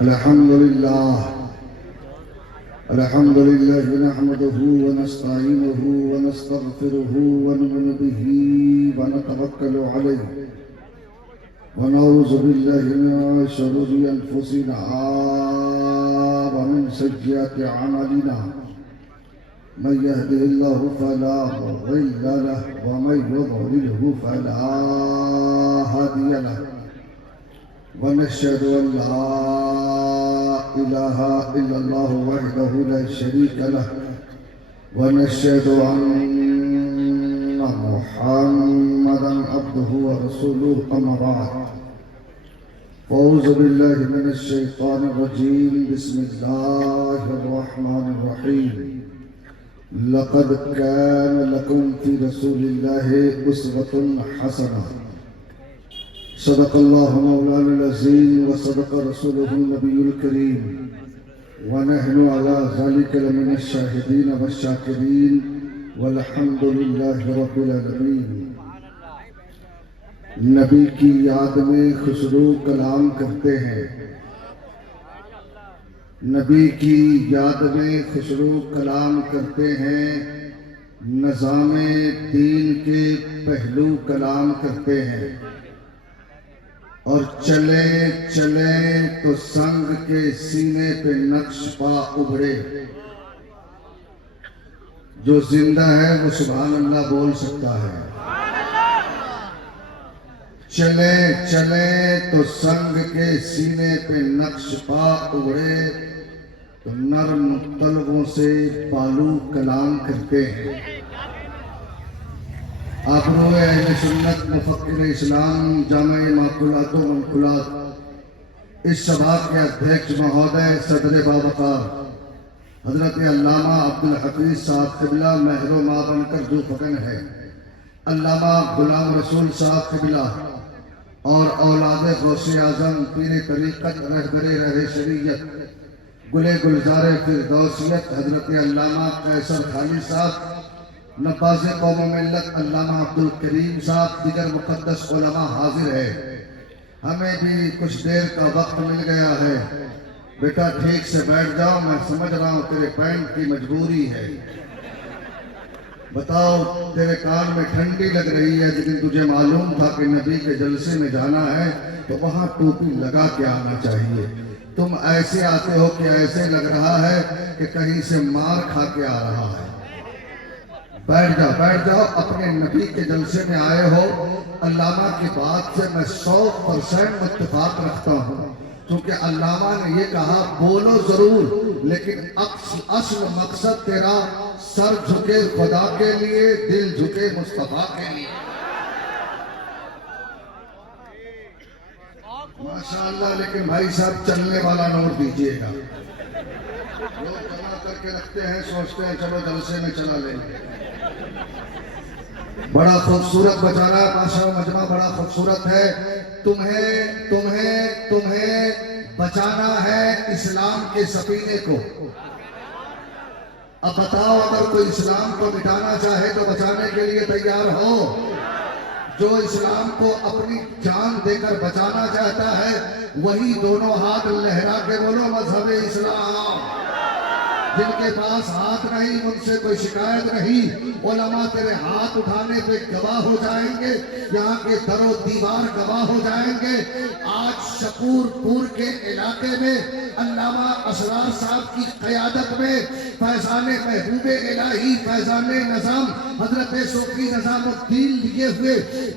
अल्हम्दुलिल्लाह नहमदुहु व नस्तईनुहु व नस्तगफिरुहु व नु'मिनु बिही व नतवक्कलु अलैहि व नऊज़ु बिल्लाहि मिन शुरूरि अनफुसिना व मिन सय्यिआति अमालिना मन यहदिहिल्लाहु फला मुज़िल्ल लहु व मन युज़लिलहु फला हादिय लहु व नशहदु अन ला इलाहा इल्लल्लाहु वहदहु ला शरीका लहु व नशहदु अन्ना मुहम्मदन अब्दुहु व रसूलुहु अम्मा बाद औज़ु बिल्लाहि मिनश शैतानिर रजीम बिस्मिल्लाहिर रहमानिर रहीम लक़द कान लकुम फी रसूलिल्लाहि उस्वतुन हसनह सदक़ल्लाहु मौलाना अज़ीम व सदक़ रसूलुहु नबियुल करीम व नहनु अला ज़ालिका लमिनश शाहिदीन व शाकिरीन वल्हम्दुलिल्लाहि रब्बिल आलमीन। नबी की याद में खुशरू कलाम करते हैं, नबी की याद में खुशरू कलाम करते हैं, नज़ामे दीन के पहलू कलाम करते हैं और चले चले तो संग के सीने पे नक्श पा उभरे। जो जिंदा है वो सुभान अल्लाह बोल सकता है। चले चले तो संग के सीने पे नक्श पा उभरे तो नर्म तलवों से बालू कलाम करते हैं। आबरूए अहले सुन्नत मुफक्किर इस्लाम जामे माकुलात व मनकुलात इस सभा के अध्यक्ष महोदय सदर बावकार हजरत अल्लामा अब्दुल हफीज साहब क़िबला महरो मां बनकर जो फकन है, अल्लामा गुलाम रसूल साहब क़िबला और औलाद गौसे आजम पीर तरीक़त रहबरे रहे शरीयत गुले गुलजारे फिरदौसियत हजरत अल्लामा कैसर खाली साहब नवाज़ कौम मिल्लत अल्लामा अब्दुल करीम साहब दिगर मुक़द्दस उलमा हाजिर है। हमें भी कुछ देर का वक्त मिल गया है। बेटा ठीक से बैठ जाओ, मैं समझ रहा हूँ तेरे पैंट की मजबूरी है। बताओ तेरे कान में ठंडी लग रही है, लेकिन तुझे मालूम था कि नबी के जलसे में जाना है तो वहाँ टोपी लगा के आना चाहिए। तुम ऐसे आते हो कि ऐसे लग रहा है कि कहीं से मार खा के आ रहा है। बैठ जाओ। अपने नबी के जलसे में आए हो। अल्लामा की बात से मैं 100% इत्तेफाक रखता हूँ, क्योंकि अल्लामा ने ये कहा बोलो जरूर, लेकिन असल मकसद तेरा सर झुके खुदा के लिए, दिल झुके मुस्तफा के लिए। माशाअल्लाह। लेकिन भाई साहब चलने वाला नोट दीजिएगा। लोग जमा करके रखते हैं, सोचते हैं चलो जलसे में चला लेंगे। बड़ा खूबसूरत बचाना पाशा मजमा बड़ा खूबसूरत है। तुम्हें बचाना है इस्लाम के सफीने को। अब बताओ, अगर कोई इस्लाम को मिटाना चाहे तो बचाने के लिए तैयार हो? जो इस्लाम को अपनी जान देकर बचाना चाहता है वही दोनों हाथ लहरा के बोलो मजहब इस्लाम। जिनके पास हाथ नहीं उनसे कोई शिकायत नहीं। उलमा तेरे हाथ उठाने पे गवाह हो जाएंगे, यहाँ के दरो दीवार गवाह हो जाएंगे। आज शकूरपुर के इलाके में अल्लामा असरार साहब की क़यादत में फैज़ाने महबूबे इलाही फैज़ाने नज़ाम हजरत सूफी निज़ामुद्दीन लिए हुए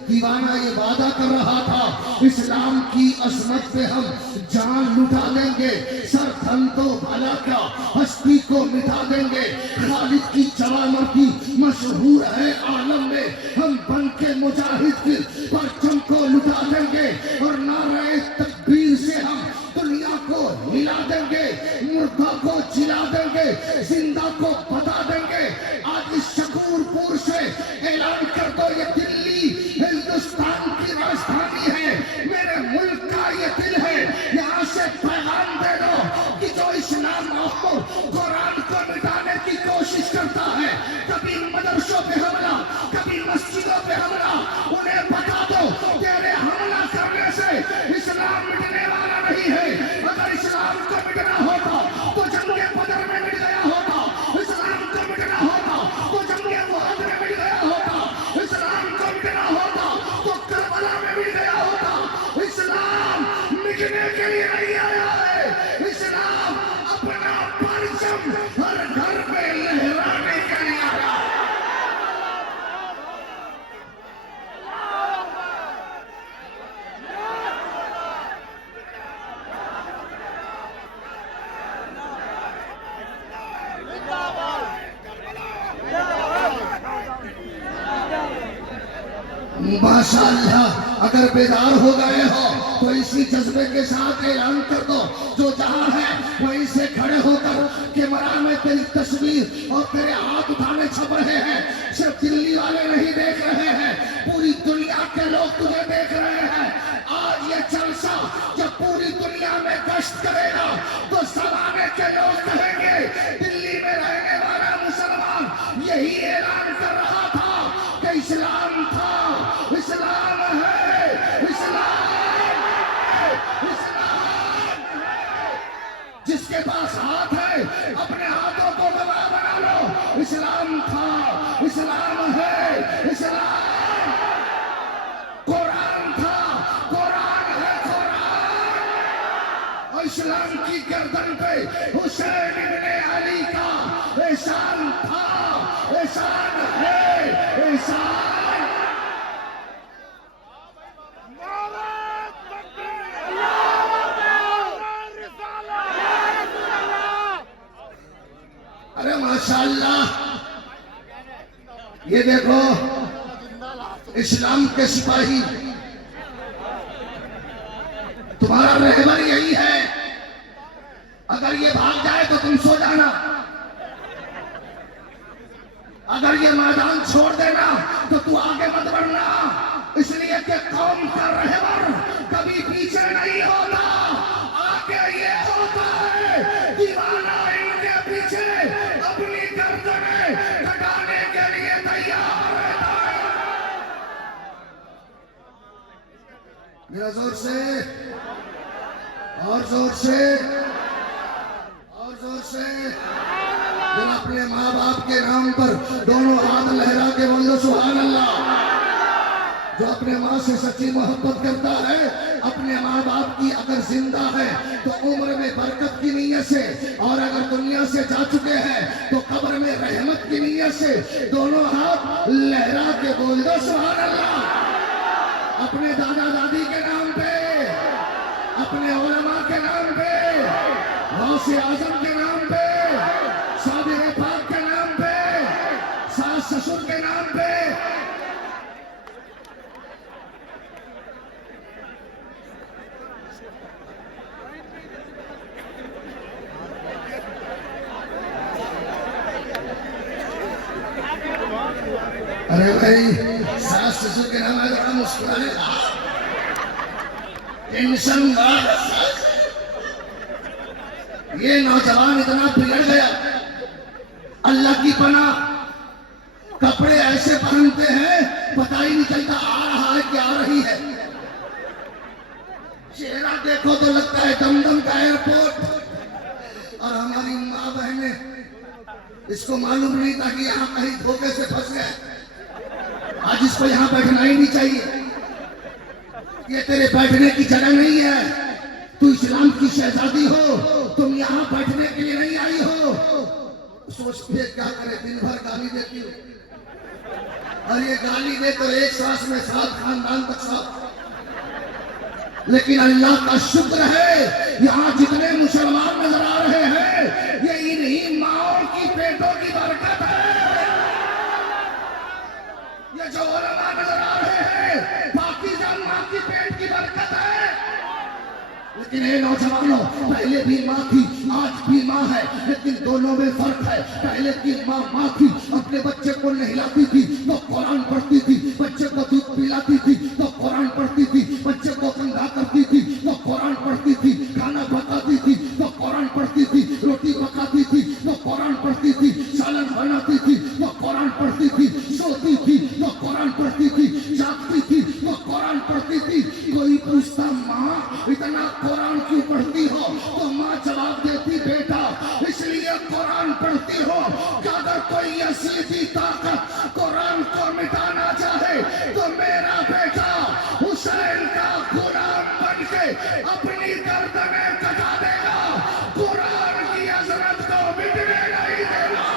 दीवाना ये वादा कर रहा था, इस्लाम की असमत पे हम जान लुटा देंगे, सर धन तो भला क्या हस्ती को मिटा देंगे। खालिद की जवामर्दी मशहूर है आलम में, हम बन के मुजाहिद की परचम को लुटा देंगे और नारे तकबीर से हम दुनिया को हिला देंगे, मुर्दा को जिला देंगे, जिंदा को बता देंगे। आज इस शकूरपुर से ऐलान कर दो, ये दिल्ली हिंदुस्तान की राजधानी है, मेरे मुल्क का ये दिल है। यहाँ से पैगाम दे दो कि जो इस्लाम और कुरान को मिटाने की कोशिश करता है, कभी मदरसों पे हमला, कभी मस्जिदों पे हमला, उन्हें बता दो तेरे हमला करने से इस्लाम मिटने वाला नहीं है। अगर इस्लाम माशाअल्लाह, अगर बेदार हो गए हो तो इसी जज्बे के साथ ऐलान कर दो, जो जहां है वहीं से खड़े होकर कैमरा में तेरी तस्वीर और तेरे हाथ उठाने छप रहे हैं। सिर्फ दिल्ली वाले नहीं देख रहे हैं, पूरी दुनिया के लोग तुझे देख रहे हैं। आज ये जलसा जब पूरी दुनिया में गश्त करेगा तो जमाने के लोग कहेंगे दिल्ली में रहने वाला मुसलमान यही ऐलान कर रहा था कि इस्लाम था, इस्लाम है, इस्लाम है, इस्लाम है। जिसके पास हाथ है अपने हाथों को गवाह बना लो, इस्लाम था, इस्लाम है, इस्लाम कुरान था, कुरान है, कुरान। और इस्लाम की गर्दन पे हुसैन इब्ने अली का एहसान था, एहसान है, एहसान। अरे माशाअल्लाह, ये देखो इस्लाम के सिपाही, तुम्हारा रहबर यही है। अगर ये भाग जाए तो तुम सो जाना, अगर ये मैदान छोड़ देना तो तू आगे मत बढ़ना, इसलिए कि कौम का रहबर कभी पीछे नहीं होता, आगे ये होता है। दीवाना इनके पीछे अपनी गर्दनें कटाने के लिए तैयार रहता है। मेरा जोर से और जोर से और जोर से जो अपने माँ बाप के नाम पर दोनों हाथ लहरा के बोलो सुभान अल्लाह। जो अपने माँ से सच्ची मोहब्बत करता है, अपने माँ बाप की अगर जिंदा है तो उम्र में बरकत की नीयत से, और अगर दुनिया से जा चुके हैं तो कब्र में रहमत की नीयत से दोनों हाथ लहरा के बोल दो सुभान अल्लाह। अपने दादा दादी के नाम पे, अपने उलमा के नाम पे, गौसे आजम के नाम पे, साबिर पाक के नाम पे, सास ससुर के नाम पे। अरे भाई, सास ससुर के नाम है, बड़ा मुस्कुराने लगा, टेंशन ये नौजवान इतना बिगड़ गया, अल्लाह की पनाह, कपड़े ऐसे पहनते हैं पता ही नहीं चलता आ रहा है कि आ रही है। चेहरा देखो तो लगता है दमदम का एयरपोर्ट। और हमारी माँ बहने, इसको मालूम नहीं था कि यहाँ कहीं धोखे से फंस गए। आज इसको यहाँ बैठना ही नहीं चाहिए, ये तेरे बैठने की जगह नहीं है। तू इस्लाम की शहजादी हो, तुम यहाँ बैठने के लिए नहीं आई हो। सोचती है क्या करे, दिन भर गाली देती हो, और ये गाली दे तो एक सांस में 7 खानदान बचा। लेकिन अल्लाह का शुक्र है यहाँ जितने मुसलमान नजर आ रहे हैं ये इन्हीं माओ की पेटों की बरकत है। ये जो उलमा नजर आ रहे हैं पाकिस्तान माँ की पेट की बरकत है। लेकिन ये नौजवानों, पहले भी माँ थी आज भी माँ है, लेकिन दोनों में फर्क है। पहले की माँ थी, अपने बच्चे को नहलाती थी तो कुरान पढ़ती थी, बच्चे को दूध पिलाती थी तो कुरान पढ़ती थी, बच्चे को कंधा करती थी तो कुरान पढ़ती थी, खाना पकाती थी तो कुरान पढ़ती थी, रोटी पकाती थी तो कुरान पढ़ती थी, सालन बनाती थी तो कुरान पढ़ती थी, सोती थी तो कुरान पढ़ती थी, जागती थी तो कुरान पढ़ती थी। कोई पूछता माँ इतना कुरान क्यों पढ़ती हो, तो माँ जवाब देती बेटा इसलिए कुरान पढ़ती हो कि अगर कोई असली ताकत कुरान को मिटाना चाहे तो मेरा बेटा हुसैन का गुलाम बन के अपनी गर्दनें कटा देगा, कुरान की अजमत को मिटने नहीं देगा।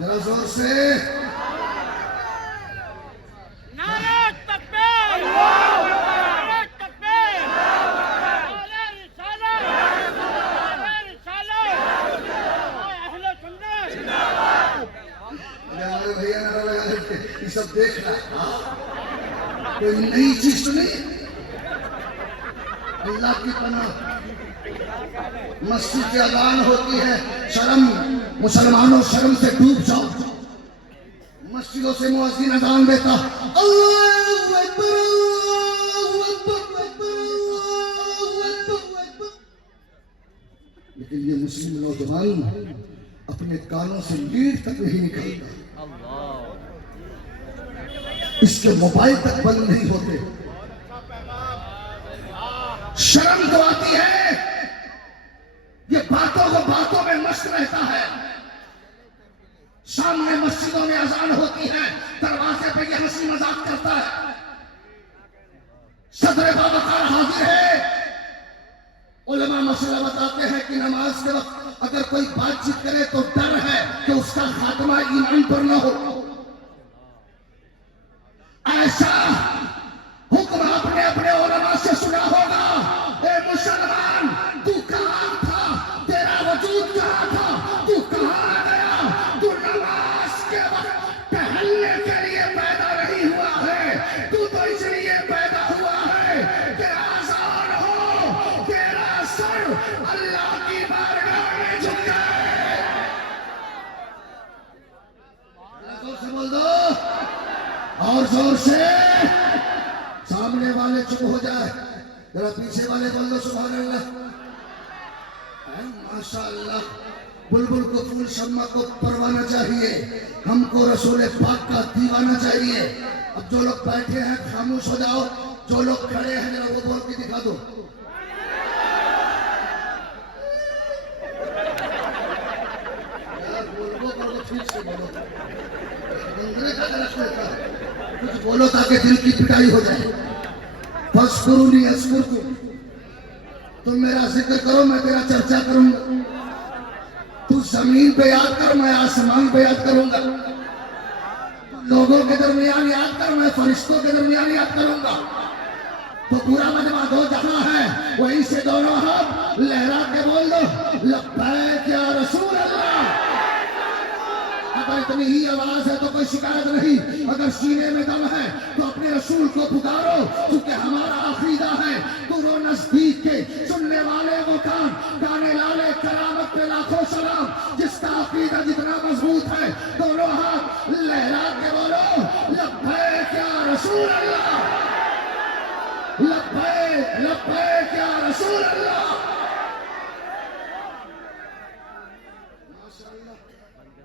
जरा जोर से कोई नई चीज तो नहीं। अल्लाह की पनाह, मस्जिद की अजान होती है, शर्म, मुसलमानों शर्म से डूब जाओ। मस्जिदों से मुअज्जिन अजान देता, अल्लाहू अकबर, अल्लाहू अकबर, अल्लाहू अकबर। लेकिन ये मुस्लिम नौजवान अपने कानों से लीड तक नहीं निकलता, इसके मोबाइल तक बंद नहीं होते। शर्म तो आती है, ये बातों में मस्त रहता है। सामने मस्जिदों में अजान होती है, दरवाजे पे ये हंसी मजाक करता है। सदर बाबकार हाजिर है। उलमा मसला बताते हैं कि नमाज के वक्त अगर कोई बातचीत करे तो डर है कि उसका खात्मा ईमान पर न हो। ऐसा हुक्म आपने अपने उलमा से सुना होगा। ए मुसलमान, तू कहां था? तेरा वजूद कहां था? तू कहां गया? तू नमाज के वक्त टहलने के लिए पैदा नहीं हुआ है, तू तो इसलिए पैदा हुआ है कि आजान हो, तेरा सर अल्लाह की बारगाह में झुक जाए। जोर से बोल दो, और जोर से। सामने वाले चुप हो जाए, जरा पीछे वाले बोल दो सुभान अल्लाह। माशाअल्लाह, बुलबुल को फूल शम्मा को परवाना चाहिए, हमको रसूल पाक का दीवाना चाहिए। अब जो लोग बैठे हैं खामोश हो जाओ, जो लोग खड़े हैं जरा वो बोल के दिखा दो। कुछ बोलो ताकि दिल की पिटाई हो जाए। फस्कुरूनी अस्कुरकुम, तुम मेरा जिक्र करो मैं तेरा चर्चा करूंगा। तू जमीन पे याद कर, मैं आसमान पे याद करूंगा। लोगों के दरमियान याद कर, मैं फरिश्तों के दरमियान याद करूंगा। तो पूरा मजमा दो जहां है, वहीं से दोनों हाथ लहरा के बोल दो, लब्बैक या रसूल अल्लाह। अगर इतनी ही आवाज है तो कोई शिकायत नहीं, अगर सीने में दम है तो अपने रसूल को पुकारो, क्योंकि हमारा अकीदा है दूरों नजदीक के सुनने वाले वो कान, गाने लाले करामत पे लाखों सलाम। जिसका अकीदा जितना मजबूत है, दोनों हाथ लहरा के बोलो, लब्बैक या रसूल अल्लाह, लब्बैक लब्बैक या रसूल अल्लाह।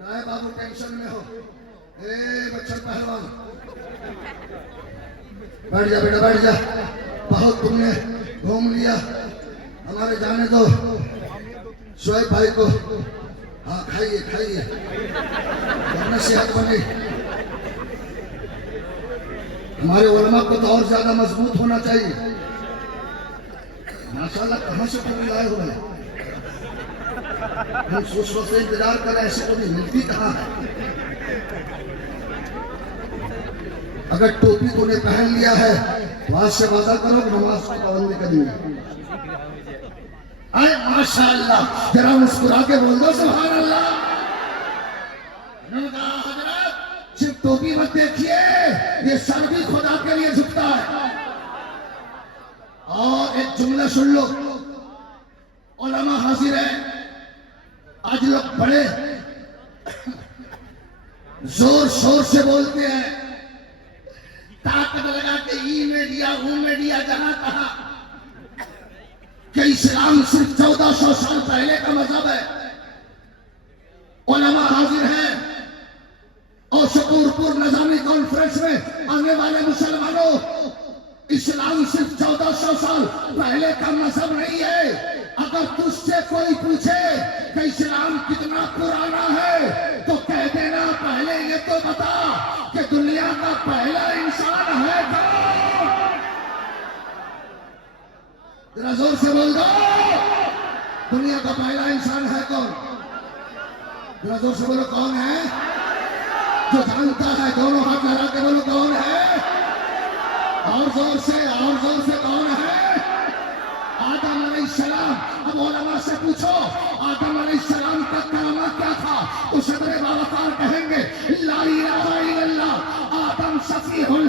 काय बाबू टेंशन में हो? ए बच्चा पहलवान, बैठ जा बेटा, बैठ जा। बहुत तुमने घूम लिया, हमारे जाने दो। शोएब भाई को हाँ खाइए खाइए, वरना सेहत बने। हमारे उलमा को तो और ज्यादा मजबूत होना चाहिए। माशाल्लाह, कहां से तुम लाए हो भाई? हम सोच से इंतजार कर रहे, ऐसी कभी मिलती कहाँ है? अगर टोपी तूने पहन लिया है तो आज से वादा करो कि नमाज की पाबंदी करनी है। अरे माशाअल्लाह, जरा मुस्कुरा के बोल दो सुभान अल्लाह। हजरत सिर्फ टोपी मत देखिए, ये सर भी खुदा के लिए झुकता है। और एक जुमला सुन लो, उलमा हाजिर है। आज लोग बड़े जोर शोर से बोलते हैं, ताकत लगा के ई मीडिया ऊ मीडिया जहां कहा कि इस्लाम सिर्फ 1400 साल पहले का मजहब है। उलमा हाजिर हैं और शकूरपुर नजामी कॉन्फ्रेंस में आने वाले मुसलमानों, इस्लाम सिर्फ 1400 साल पहले का मजहब नहीं है। अगर तुझसे कोई पूछे कि इस्लाम कितना पुराना है तो कह देना, पहले ये तो बता कि दुनिया का पहला इंसान है कौन? जरा जोर से बोल दो, दुनिया का पहला इंसान है कौन? जरा जोर से बोलो, कौन है? जो जानता है दोनों हाथ लगा के बोलो, कौन है? और जोर से कौन है? आदम अलैहिस्सलाम। अब उलमा से पूछो, आदम अलैहिस्सलाम का करामा क्या था? तो सदर बावकार कहेंगे, ला इलाहा इल्लल्लाह, आदम सफीहुल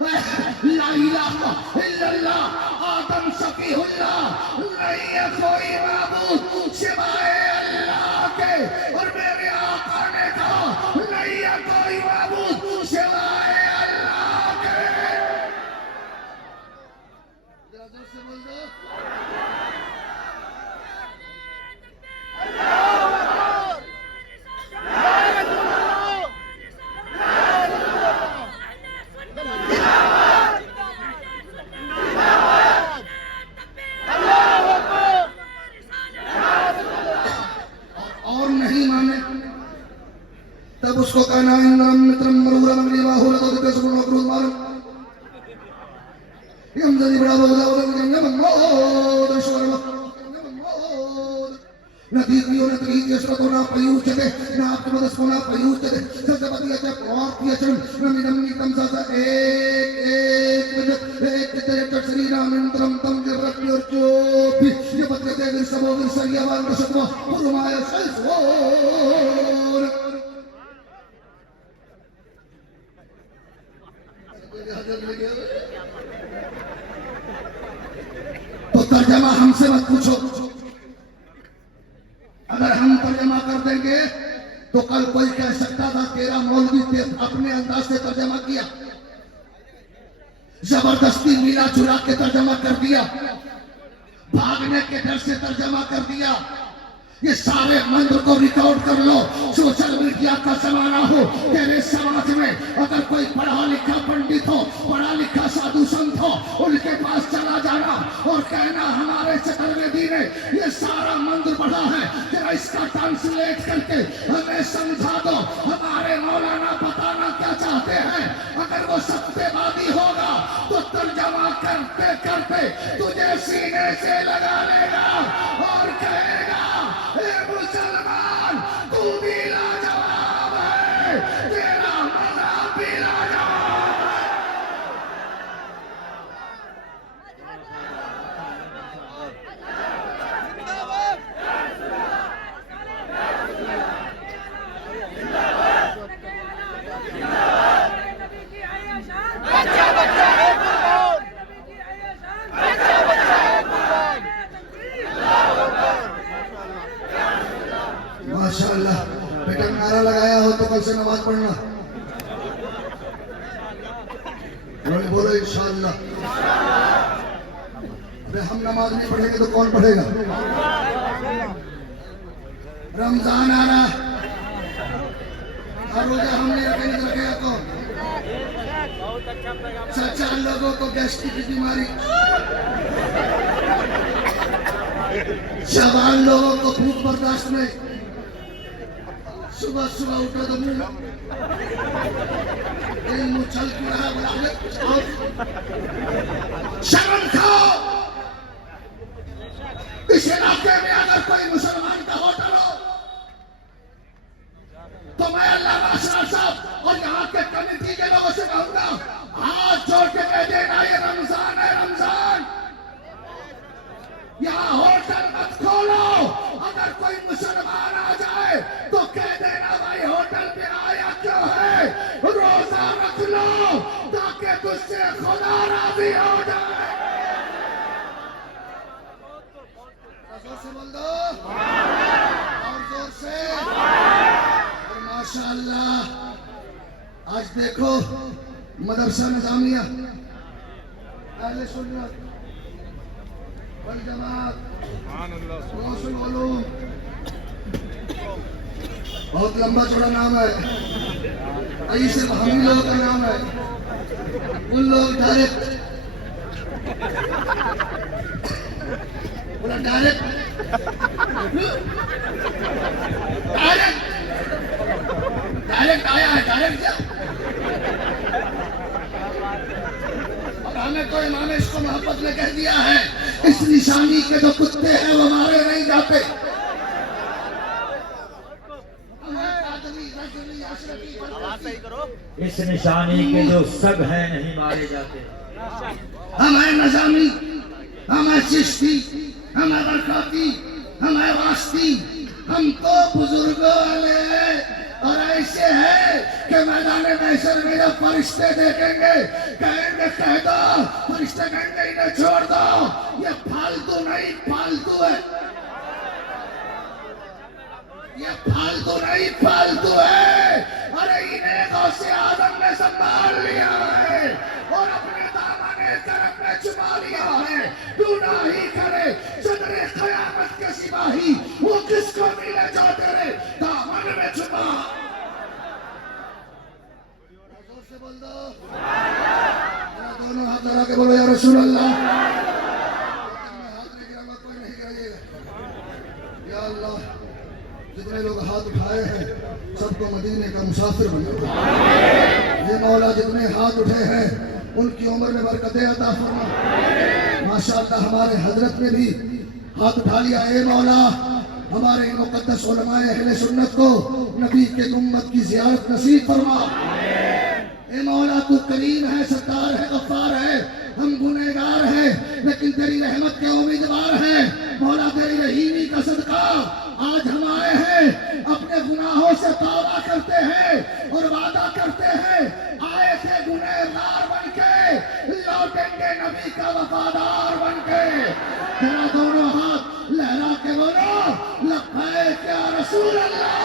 ला इलाहा इल्लल्लाह आदम सफीहुल्लाह, नहीं है कोई माबूद सिवाय अल्लाह के, और मेरे आका ने कहा नहीं है कोई माबूद सिवाय अल्लाह के। जोर से बोल दो। और नहीं माने तब उसको कहना मित्रम मरुरम निवाहो तो के सुनो क्रूज मारो यम जदी बड़ा बोला बोला मो दशवरम नदी दियो न त्री यशतो ना प्रयुज्यते ना आत्मदस्को ना प्रयुज्यते सजपति अच प्रवर्त्य च नमिनमि तम सस एक तेरे श्री रामचंद्रम तम जरत्योर्चोपि ये पत्रते विरसमो विरसयवान दशत्व पुरुमाय सल्सोर। तो तर्जमा हमसे मत पूछो, अगर हम तर्जमा कर देंगे तो कल कोई कह सकता था तेरा मौलवी अपने अंदाज से तर्जमा किया, जबरदस्ती मीला चुरा के तर्जमा कर दिया, भागने के डर से तर्जमा कर दिया। ये सारे मंत्र को रिकॉर्ड कर लो, सोशल मीडिया का जमाना हो, तेरे समाज में अगर कोई पढ़ा लिखा पंडित हो, पढ़ा लिखा साधु संत हो, उनके पास चला जाना और कहना हमारे चतुर्वेदी ने ये सारा मंत्र पढ़ा है, जरा इसका ट्रांसलेट करके हमें समझा दो, हमारे मौलाना बताना क्या चाहते हैं। अगर वो सत्यवादी होगा तो तर्जमा करते करते तुझे सीने से लगा लेगा और कहेगा मुसलमान तू भी लाजवाब है, तेरा मज़हब भी लाजवाब है। माशाअल्लाह, बेटा नारा लगाया हो तो कल से नमाज पढ़ना, बोलो इंशाअल्लाह। अरे हम नमाज नहीं पढ़ेंगे तो कौन पढ़ेगा। रमजान आ रहा, हर रोजा हमने रखेंगे तो रखेगा कौन। 4 लोगों को गैस्ट्रिक की बीमारी, 4 लोगों को भूख बर्दाश्त नहीं, सुबह सुबह उठो तो मुंह चल क्यों रहा, शर्म खाओ। इस इलाके में अगर कोई मुसलमान का होटल हो तो मैं अल्लाह बादशाह साहब और यहाँ के कमेटी के लोगों से कहूंगा, हाथ जोड़ के कह देना ये रमजान है, रमजान यहाँ होटल मत खोलो। अगर कोई मुसलमान आ जाए तो कह देना भाई होटल पे आया क्यों है, रोजा रख लो ताकि तुझसे खुदा राजी हो जाए। जोर से बोल दो और जोर से। और माशाअल्लाह आज देखो मदरसा निजामिया अहले सुन्नत वल जमात बहुत लंबा चौड़ा नाम है, ऐसे हम लोगों का नाम है। उन लोग डायरेक्ट बोला डायरेक्ट आया है, डायरेक्ट क्या। और हमें तो इमाम इसको मोहब्बत ने कह दिया है, इस निशानी के जो कुत्ते हैं वो मारे नहीं जाते। इस निशानी के जो सब हैं नहीं मारे जाते। हम है नजामी, हम है चिश्ती, हम है बरकाती, हम है वास्ती, हम तो बुजुर्गों वाले और ऐसे है कि मैदान महशर में जब फरिश्ते देखेंगे कहेंगे कह दो, फरिश्ते कहेंगे इन्हें छोड़ दो, ये फालतू नहीं फालतू है, ये फालतू नहीं फालतू है। अरे इन्हें गौसे आजम ने संभाल लिया है और अपने दामने करम में छुपा लिया है। ढूंढा ही करे सदरे कयामत के सिपाही, वो किसको मिले जो तेरे दामन में छुपा। जोर से बोल दो, दोनों हाथ लगा के बोलो या रसूल अल्लाह। हाथ नहीं गिरा, कोई नहीं गिराइएगा। या अल्लाह, जितने लोग हाथ उठाए हैं सबको मदीने का मुसाफिर बना। ये मौला जितने हाथ उठे हैं उनकी उम्र में बरकतें अता फरमा। माशाअल्लाह हमारे हजरत ने भी हाथ उठा लिया। ए मौला, हमारे मुकद्दस उलमाए अहले सुन्नत को नबी के उम्मत की ज़ियारत नसीब फरमा। ए मौला, तू करीम है, सत्तार है, गफ्फार है, हम गुनहगार हैं लेकिन तेरी रहमत के उम्मीदवार हैं। मौला, तेरी रहीमी का सदका आज हम आए हैं, अपने गुनाहों से तौबा करते हैं और वादा करते हैं, आए थे गुनहगार बनके, लौटेंगे नबी का वफादार बनके। तेरा दोनों हाथ लहरा के बोलो लब्बैक या रसूल अल्लाह।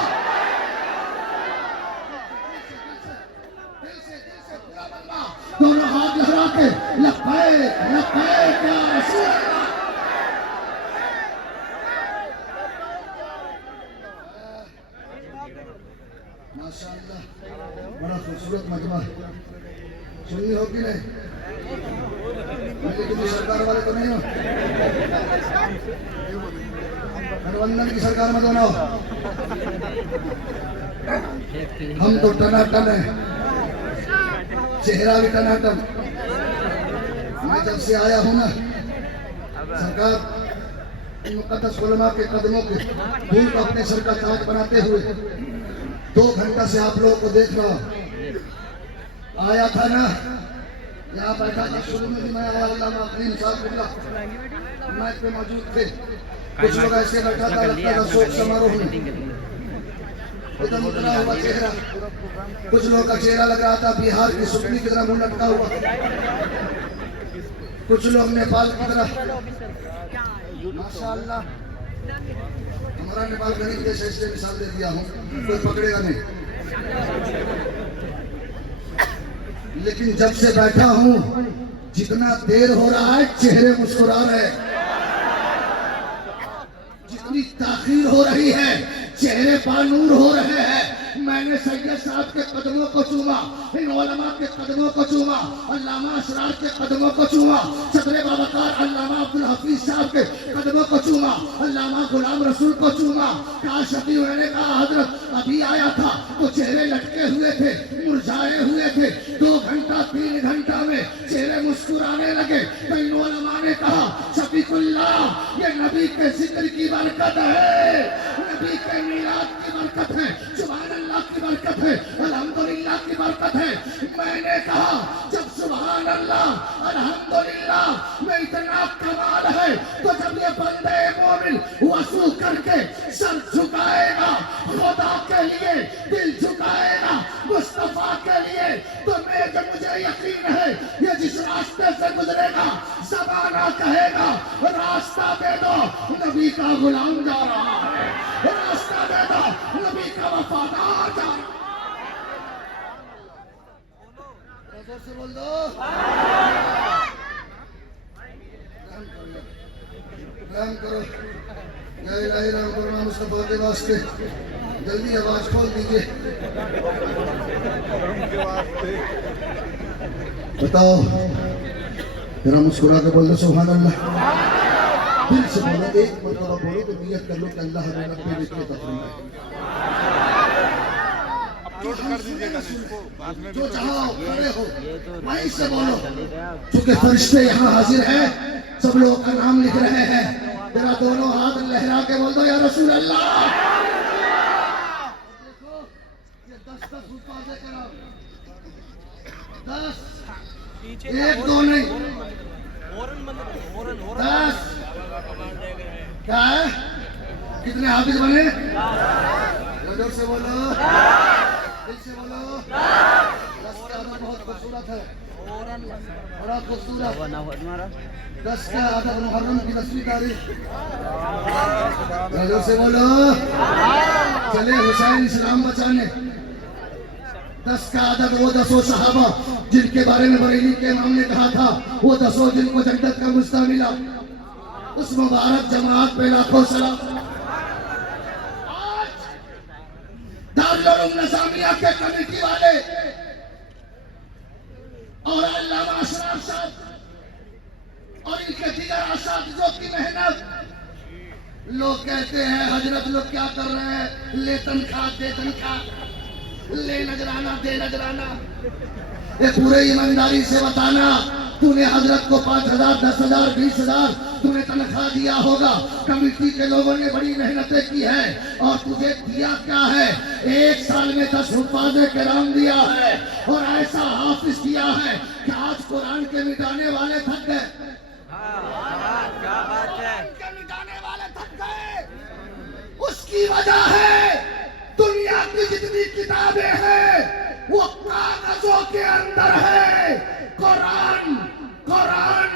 दोनों हाथ लहरा के लब्बैक लब्बैक या रसूल अल्लाह। माशाअल्लाह, बड़ा खूबसूरत मजमा। सुन्नी हो कि नहीं? किसी सरकार वाले तो नहीं हो? गठबंधन की सरकार में तो ना हो। हम तो टनाटन है, चेहरा भी टनाटन। मैं जब से आया हूँ ना, सरकार मुकद्दस उलमा के कदमों को फूल को अपने सर का ताज बनाते हुए 2 घंटा से आप लोगों को देख रहा। आया था ना, यहाँ बैठा था, शुरू में भी मैं आया, मैच पे मौजूद थे। कुछ लोग ऐसे बैठा था, लगता था शोक समारोह में, एकदम उतरा हुआ चेहरा। कुछ लोगों का चेहरा लग रहा था बिहार की सुपली की तरह मुंह लटका हुआ, कुछ लोग नेपाल की तरह। माशाअल्लाह, हमारा नेपाल गरीब देश है, इसलिए मिसाल दे दिया हूँ, कोई पकड़ेगा नहीं। लेकिन जब से बैठा हूँ, जितना देर हो रहा है चेहरे मुस्कुरा रहे, जितनी ताखीर हो रही है चेहरे बानूर हो रहे हैं। मैंने सैयद साहब के कदमों को चूमा, इन उलमा के कदमों को चूमा, अल्लामा असरार के कदमों को चूमा, सदरे बाबकार अल्लामा अब्दुल हफीज साहब के कदमों को चूमा, अल्लामा गुलाम रसूल को चूमा। काश अभी उन्होंने कहा हजरत अभी आया था तो चेहरे लटके हुए थे, मुरझाए हुए थे, 2 घंटा 3 घंटा में चेहरे मुस्कुराने लगे। तो इन उलमा ने कहा शफीकुल्लाह, ये नबी के जिक्र की बरकत है, नबी के मीलाद की बरकत है, सुभान अल्लाह की बरकत है, अल्हम्दुलिल्लाह की बरकत है। मैंने कहा जब सुभान अल्लाह अल्हम्दुलिल्लाह में इतना कमाल है तो जब ये बंदे मोमिन वसू करके सर झुकाएगा, खुदा के लिए दिल झुकाएगा, मुस्तफा के लिए, तो मुझे यकीन है ये जिस रास्ते से गुजरेगा ज़बाना कहेगा रास्ता दे दो, नबी का गुलाम जा रहा है, रास्ता दे दो, नबी का वफादार जा रहा है। से बोल दो, रहम करो, या इलाही रहम करो मुस्तफा के वास्ते। जल्दी आवाज खोल दीजिए। बताओ, जरा मुस्कुरा के बोल दो सुभान अल्लाह। दिल से बोलो, एक मरतबा बोलो तो नियत कर लो कि अल्लाह ने अपने रिज़्क़ तकरीम कर दीजिएगा। जो चाहो खड़े हो वहीं से बोलो, क्योंकि फरिश्ते यहाँ हाजिर हैं, सब लोगों का नाम लिख रहे हैं। जरा दोनों हाथ लहरा के बोल दो या रसूल अल्लाह। देखो ये 10 उपाधे करो, 10, 1 2 नहीं, 10। क्या है, कितने हाफिज बने? जोर से बोलो, दिल से बोलो। 10 का अदब बहुत खूबसूरत है, बड़ा खूबसूरत। 10 का अदब मुहर्रम की 10वीं तारीख। जोर से बोलो, चले हुसैन इस्लाम बचाने। 10 का अदद वो 10 सहाबा जिनके बारे में बरेली के इमाम ने कहा था, वो 10 जिनको जन्नत का मुस्ता मिला। उस मुबारक जमात पे लाखों सलाम। आज दारुल उलूम निज़ामिया के कमेटी वाले और अल्लामा अशरफ साहब और इनके दीगर असातिज़ों की मेहनत। लोग कहते हैं हजरत लोग क्या कर रहे हैं, ले तनख्वाह दे तनख्वाह, ले नजराना दे नजराना। ये पूरे ईमानदारी से बताना, तूने हजरत को 5,000, 10,000, 20,000 तूने तनख्वाह दिया होगा। कमेटी के लोगों ने बड़ी मेहनतें की है और तुझे दिया क्या है? 1 साल में 10 हुफ़ाज़े किराम दिया है और ऐसा हाफिज दिया है कि आज कुरान के मिटाने वाले थक गए। क्या बात है, मिटाने वाले थक गए। उसकी वजह है दुनिया की जितनी किताबें हैं वो कागजों के अंदर है। कुरान कुरान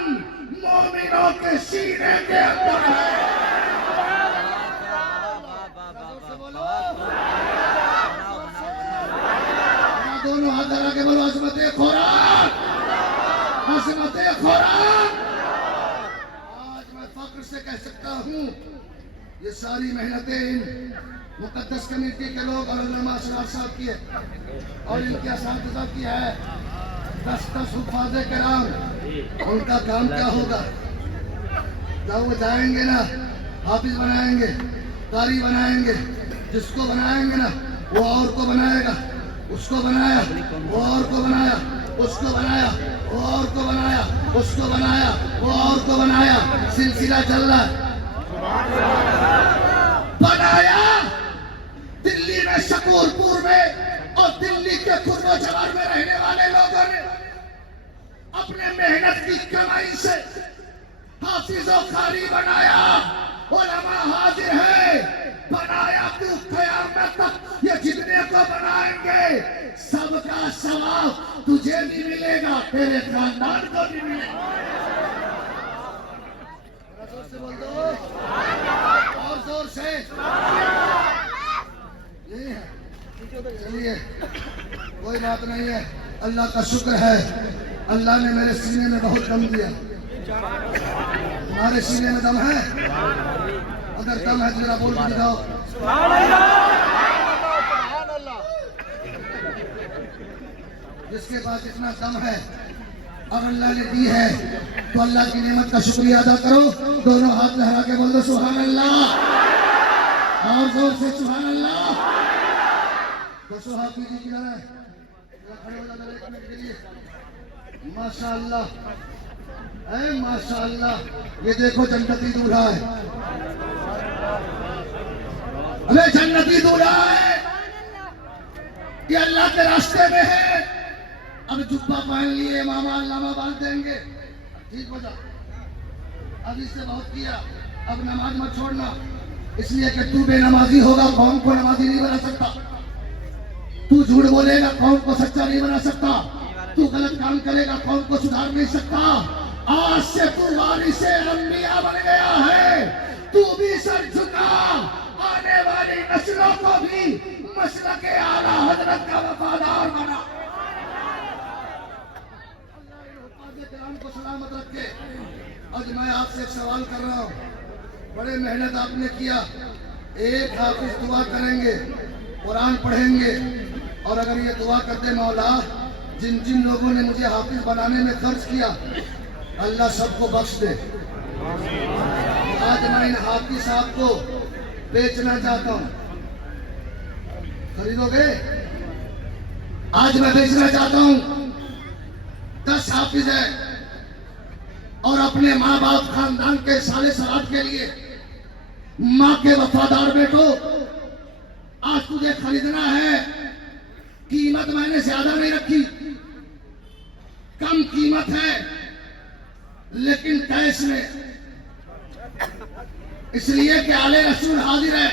मोमिनों के सीने के अंदर है। दोनों हाथ लगा के बोलो, अज़मत कुरान, अज़मत कुरान। आज मैं फख्र से कह सकता हूँ ये सारी मेहनतें इन मुकद्दस कमेटी के लोग और अल्लामा अशरफ साहब की है और इनके असातिज़ा की है। 10 हुफ़ाज़े किराम, उनका काम क्या होगा? जब वो जाएंगे ना, हाफिज बनाएंगे, कारी बनाएंगे। जिसको बनाएंगे ना वो और को बनाएगा, उसको बनाया वो और को बनाया, उसको बनाया वो और को बनाया, उसको बनाया वो और को बनाया। सिलसिला चल रहा है। बनाया दिल्ली में, शकूरपुर में और दिल्ली के खुर्दो जवार में रहने वाले लोगों ने अपने मेहनत की कमाई से हाफिजों कारी बनाया। उलमा हाजिर है, बनाया तू क़यामत तक ये जितने को बनाएंगे सबका सवाब तुझे भी मिलेगा, तेरे खानदान को भी मिलेगा। जोर से बोल दो और जोर से। यही है, चलिए कोई बात नहीं है। अल्लाह का शुक्र है, अल्लाह ने मेरे सीने में बहुत दम दिया। तुम्हारे सीने में दम है? अगर दम है तो जरा बोल के दिखाओ। जिसके पास इतना दम है और अल्लाह ने दी है तो अल्लाह की नेमत का शुक्रिया अदा करो। दोनों हाथ लहरा के बोल दो सुभान अल्लाह, और जोर से सुभान अल्लाह। दोस्तों हाथ नीचे किधर है? खड़े हो जाओ एक मिनट के लिए। माशाअल्लाह है, माशाअल्लाह। ये देखो जन्नती दूल्हा है, अरे जन्नती दूल्हा है, ये अल्लाह के रास्ते में है। अब जुब्बा पहन लिए, मामा अल्लामा बांध देंगे, ठीक हो जा। अब इससे बहुत किया, अब नमाज मत छोड़ना, इसलिए कि तू बेनमाजी होगा, कौम को नमाजी नहीं बना सकता। तू झूठ बोलेगा, कौम को सच्चा नहीं बना सकता। तू गलत काम करेगा, कौम को सुधार नहीं सकता। आज से तू वारिसे अंबिया बन गया है, तू भी सर झुका, आने वाली नस्लों को भी मसलके आला हजरत का वफादार बना। को सलामत रखे। आज मैं आपसे एक सवाल कर रहा हूँ, बड़े मेहनत आपने किया। एक हाफिज दुआ करेंगे, कुरान पढ़ेंगे और अगर ये दुआ करते मौला जिन जिन लोगों ने मुझे हाफिज बनाने में खर्च किया अल्लाह सबको बख्श दे। आज मैं इन हाफिज साहब को बेचना चाहता हूँ, खरीदोगे? आज मैं बेचना चाहता हूँ। 10 हाफिज है और अपने माँ बाप खानदान के साले सराब के लिए, माँ के वफादार बेटो, आज तुझे खरीदना है। कीमत मैंने ज्यादा नहीं रखी, कम कीमत है, लेकिन कैश में, इसलिए कि आले रसूल हाजिर है।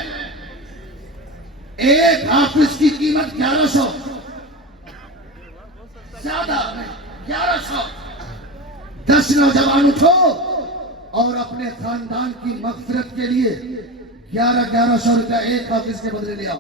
एक हाफिज की कीमत 1100, ज्यादा नहीं, 1100। 10 नौजवान उठो और अपने खानदान की मगफिरत के लिए 1100 रुपया एक हाफिज के बदले ले आओ।